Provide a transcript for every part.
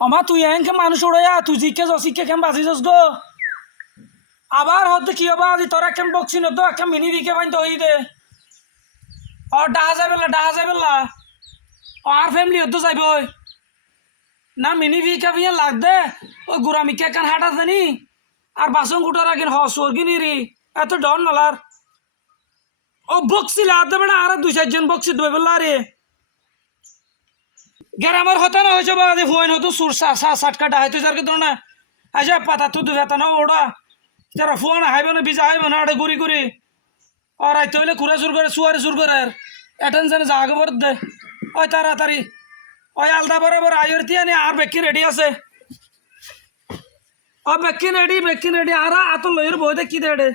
অমা তুই এনকে মানুষ উড়াইয়া তুই জিকে জসিকে কেম বাজি যাস গো আবার হতে কি হবা আজি তোরা কেম বকছি না তো একটা মিনি দিকে পাইন তো হই দে ডাহা যাবে না আর ফ্যামিলি হতো যাইব না মিনি ভিকা ভিয়া লাগ দে ও গুরামিকে কান হাঁটা জানি আর বাসন কুটার আগে সর্গিনি রি এত ডর নলার ও বকছি লাদে বেড়া আর 2-4 জন বকছি দেবে বললা রে গ্রামের হতে না হয়েছে বা ফোন হতো সুর সাটকা ডাহাইতো যার তো না আচ্ছা পাতা তো দুটা না ওড়া যারা ফোন হাইবে না বিজা হাইবে না আড়ে ঘুরি ঘুরি আর আইতে হইলে ঘুরে সুর করে সুয়ারে সুর করে অ্যাটেনশনে জাগে বর দে ওই তাড়াতাড়ি ওই আলদা বরাবর আইর তিয়ানি আর বেকি রেডি আছে ও বেকি রেডি আর আত লইর বইতে কি দেড়ে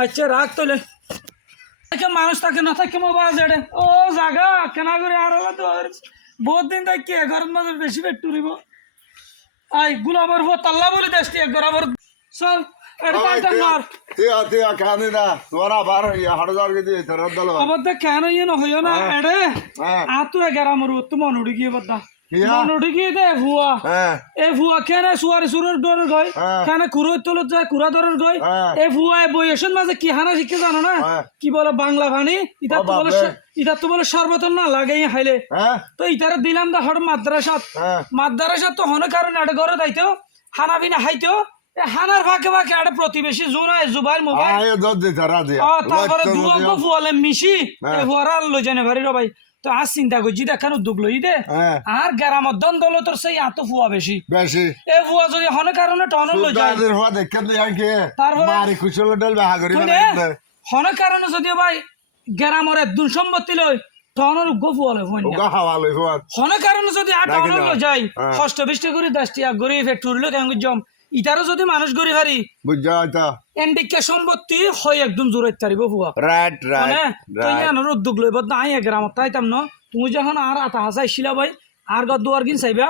আচ্ছা রাখ তোলে মানুষ থাকে না থাকে মোবাইল দেড়ে ও জাগা কেনা করে আর হলো তো বহুত দিন থাকি ঘরের মাঝে বেশি পেট টুরিব আই গুলামের হো তাল্লা বলে দেশটি একবার আবার চল এটা কাইটা মার তিয়া কানে না তোরা বার হাড়দার কে দিয়ে তোর দল অবদ্দ কেন ইয়ে না হইও না এড়ে আ তো এগারা মরু তো মন উড়ি গিয়ে বদ্দা মন উড়ি গিয়ে দে ভুয়া এ ভুয়া কেন সুয়ারি সুরের ডরের গয় কেন কুরো তোলত যায় কুরা ডরের গয় এ ভুয়া বইয়েশন মাঝে কি হানা শিখে জানো না কি বলে বাংলা ভানি এটা তো বলে সর্বতন না লাগে হাইলে তো ইতারে দিলাম দা হড় মাদ্রাসা তো হনে কারণে এটা ঘরে দাইতো হানা বিনা হাইতো হানার ফাঁকে ফাঁকে একটা প্রতিবেশী জোনায় জুবাইল মোবাইল তারপরে দুয়াগো ফুয়ালে মিশি ফুয়ারা লই জানে ভারি ভাই তো আজ চিন্তা করছি দেখার উদ্যোগ লই দে আর গ্রামের দন দল তোর সেই এত ফুয়া বেশি এ ফুয়া যদি হনে কারণে টনল লই যায় হনে কারণে যদি ভাই গ্রামের একদম সম্পত্তি লই টনের উগ্র ফুয়ালে হনে কারণে যদি আর টনল লই যায় ষষ্ঠ বৃষ্টি করে 10 টিয়া গড়ি ফ্যাক্টরি কেন জম ইতারও যদি মানুষ গড়ি হারি এন্ডিকে সম্পত্তি হয় একদম জোরে তারিব ফুয়া তুই আনার উদ্যোগ লইব নাই গ্রামত তাইতাম ন তুমি যখন আর আতা হাসাইছিলা ভাই আর গদ দুয়ার কিন চাইবা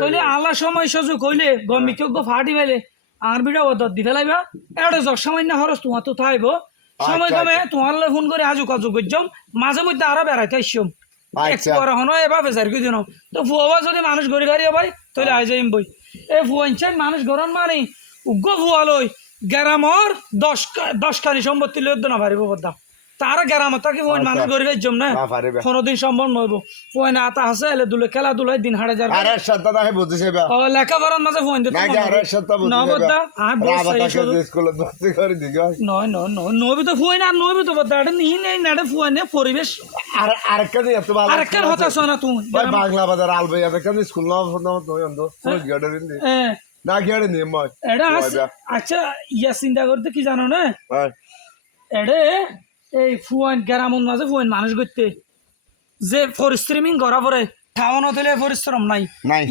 তাইলে আল্লাহ সময় সুযোগ হইলে গমিকে ফাটি ফেলে আর বিড়া ওদর দি ফেলাইবা এটা যক সামান্য খরচ তোমার তো থাইব সময় কমে তোমার ফোন করে আজুক আজুক করছম মাঝে মধ্যে আরো বেড়াইতে আসছম হনো এবার বেচার কি দিন তো ফুয়া যদি মানুষ গড়ি হারিয়ে ভাই তাহলে আই যাইম বই এ ফুয়াইছেন মানুষ গরম মানে উগ্র ফুয়া লই গ্রামর 10 খানি সম্পত্তি লই না পারিব বদা তারা গ্রামত তাকে ফুয়াইন মানুষ গড়ি যাইম না কোনোদিন সম্ভব নইব ফুয়াইন আতা হাসে এলে দুলে খেলা দুলাই দিন হাড়ে যাবে আরে সত্তা হে বুঝিছে বা ও লেখাপড়ার মাঝে ফুয়াইন দিতে না আরে সত্তা বুঝিছে না বদা আ বাবা স্কুলে ভর্তি করে দিগা নয় নইব তো ফুয়াইন আর নইব তো বদা এটা নি নেই নাড়ে ফুয়াইনে পরিবেশ আর কেন এত ভালো আর কেন হতা শোনা তুমি ভাই বাংলা বাজার আলবে এটা কেন স্কুল না নয় অন্ধ পুরো গড়ে দিন না গড়ে নি মই এটা আচ্ছা ইয়া চিন্তা করতে কি জানো না এডে এই ফুয়াইন গ্রামন মাঝে ফুয়াইন মানুষ করতে যে পরিশ্রমিং করা পরে টাউন হতে পরিশ্রম নাই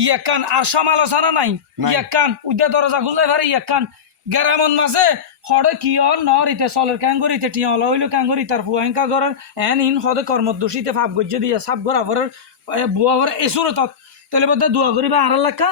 ইয়াকান আর সমালোচনা নাই ইয়াকান উদ্যা দরজা খুলতে পারে ইয়াকান গ্রামন মাঝে হড়ে কি হল নরিতে চলের ক্যাঙ্গরিতে টিয়ল হইলো ক্যাঙ্গরি তার ফুয়াইনকা ঘরের এন ইন হদে কর্মদোষীতে ফাপ গজ্য দিয়ে সাপ গড়া ভরের বুয়া ভরে এসুর তত তাহলে বোধ দোয়া করিবা আর লাখা